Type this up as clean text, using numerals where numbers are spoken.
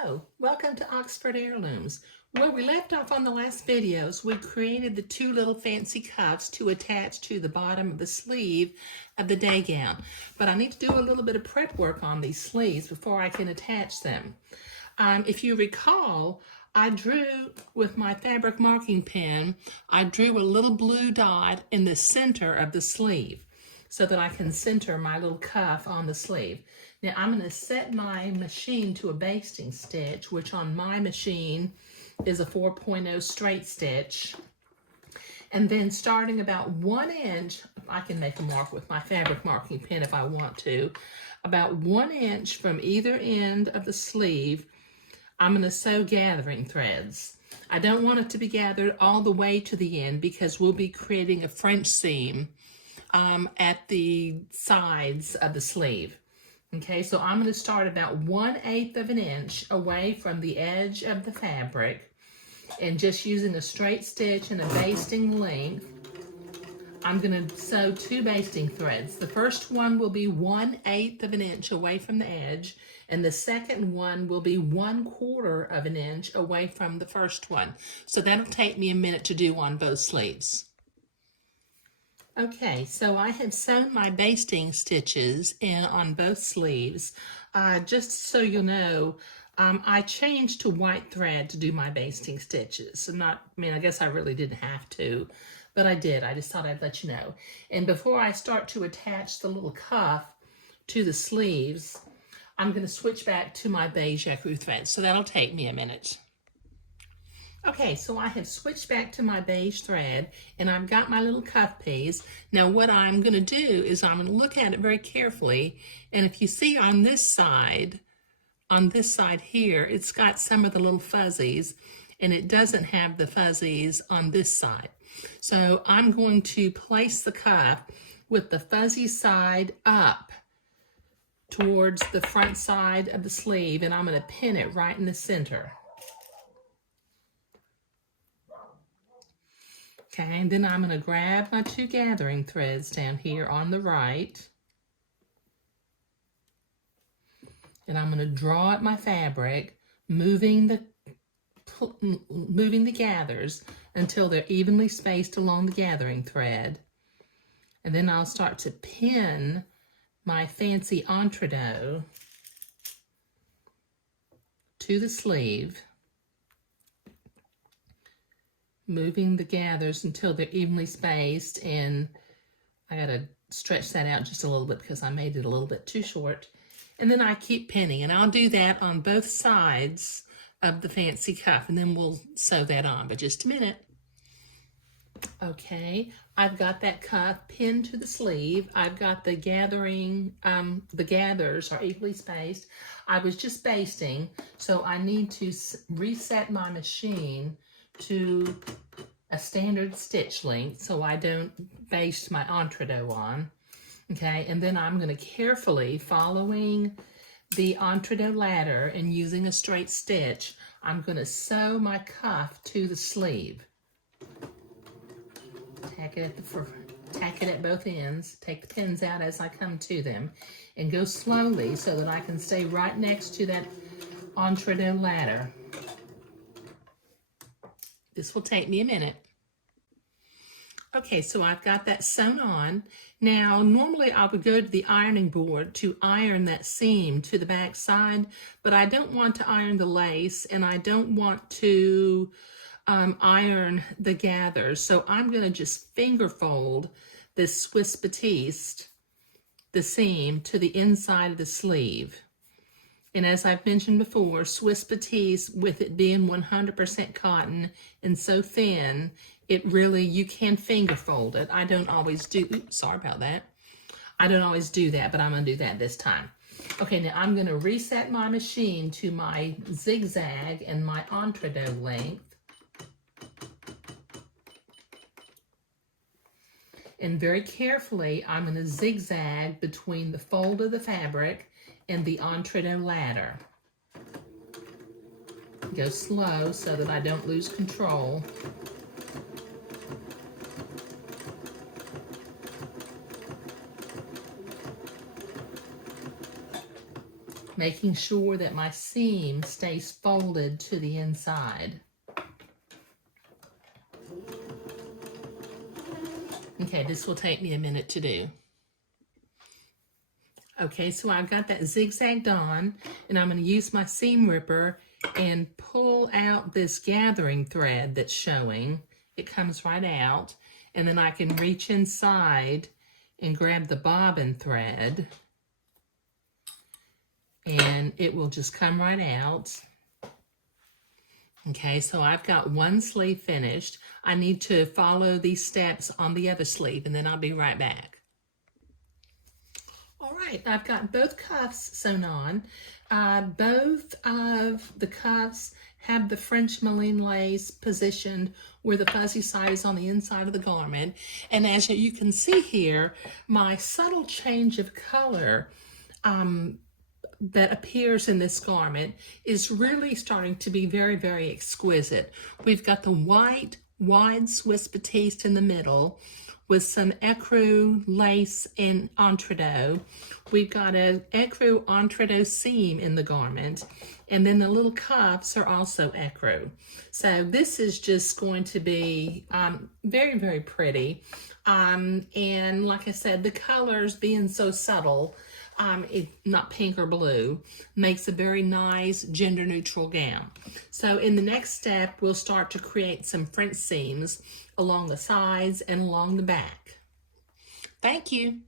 Hello, welcome to Oxford Heirlooms. Where we left off on the last videos, we created the two little fancy cuffs to attach to the bottom of the sleeve of the day gown. But I need to do a little bit of prep work on these sleeves before I can attach them. If you recall, I drew with my fabric marking pen, I drew a little blue dot in the center of the sleeve so that I can center my little cuff on the sleeve. Now I'm going to set my machine to a basting stitch, which on my machine is a 4.0 straight stitch. And then starting about 1 inch, I can make a mark with my fabric marking pen if I want to, about 1 inch from either end of the sleeve, I'm going to sew gathering threads. I don't want it to be gathered all the way to the end because we'll be creating a French seam at the sides of the sleeve. Okay, so I'm going to start about 1/8 of an inch away from the edge of the fabric, and just using a straight stitch and a basting length, I'm going to sew 2 basting threads. The first one will be 1/8 of an inch away from the edge, and the second one will be 1/4 of an inch away from the first one. So that'll take me a minute to do on both sleeves. Okay, so I have sewn my basting stitches in on both sleeves. Just so you know, I changed to white thread to do my basting stitches. I guess I really didn't have to, but I did. I just thought I'd let you know. And before I start to attach the little cuff to the sleeves, I'm going to switch back to my beige ecru thread, so that'll take me a minute. Okay, so I have switched back to my beige thread, and I've got my little cuff piece. Now what I'm going to do is I'm going to look at it very carefully, and if you see on this side here, it's got some of the little fuzzies, and it doesn't have the fuzzies on this side. So I'm going to place the cuff with the fuzzy side up towards the front side of the sleeve, and I'm going to pin it right in the center. Okay, and then I'm going to grab my 2 gathering threads down here on the right, and I'm going to draw at my fabric, moving the gathers until they're evenly spaced along the gathering thread, and then I'll start to pin my fancy entree to the sleeve, moving the gathers until they're evenly spaced, and I gotta stretch that out just a little bit because I made it a little bit too short. And then I keep pinning, and I'll do that on both sides of the fancy cuff, and then we'll sew that on, but just a minute. Okay, I've got that cuff pinned to the sleeve. I've got the the gathers are equally spaced. I was just basting, so I need to reset my machine to a standard stitch length so I don't baste my entree on. Okay, and then I'm going to carefully, following the entree ladder and using a straight stitch, I'm going to sew my cuff to the sleeve. Tack it at both ends, take the pins out as I come to them, and go slowly so that I can stay right next to that entree ladder. This will take me a minute. Okay, so I've got that sewn on. Now, normally I would go to the ironing board to iron that seam to the back side, but I don't want to iron the lace, and I don't want to iron the gathers. So I'm going to just finger fold this Swiss Batiste, the seam, to the inside of the sleeve. And as I've mentioned before, Swiss Batiste, with it being 100% cotton and so thin, it really, you can finger fold it. I don't always do, sorry about that. I don't always do that, but I'm going to do that this time. Okay, now I'm going to reset my machine to my zigzag and my entree length. And very carefully, I'm going to zigzag between the fold of the fabric and the entree ladder. Go slow so that I don't lose control. making sure that my seam stays folded to the inside. Okay, this will take me a minute to do. Okay, so I've got that zigzagged on, and I'm going to use my seam ripper and pull out this gathering thread that's showing. It comes right out, and then I can reach inside and grab the bobbin thread, and it will just come right out. Okay, so I've got one sleeve finished. I need to follow these steps on the other sleeve, and then I'll be right back. All right, I've got both cuffs sewn on. Both of the cuffs have the French Malin lace positioned where the fuzzy side is on the inside of the garment. And as you can see here, my subtle change of color that appears in this garment is really starting to be very, very exquisite. We've got the white wide Swiss batiste in the middle with some ecru lace and entretot. We've got an ecru entretot seam in the garment, and then the little cuffs are also ecru. So this is just going to be very, very pretty. And like I said, the colors being so subtle, not pink or blue, makes a very nice gender neutral gown. So in the next step, we'll start to create some French seams along the sides and along the back. Thank you.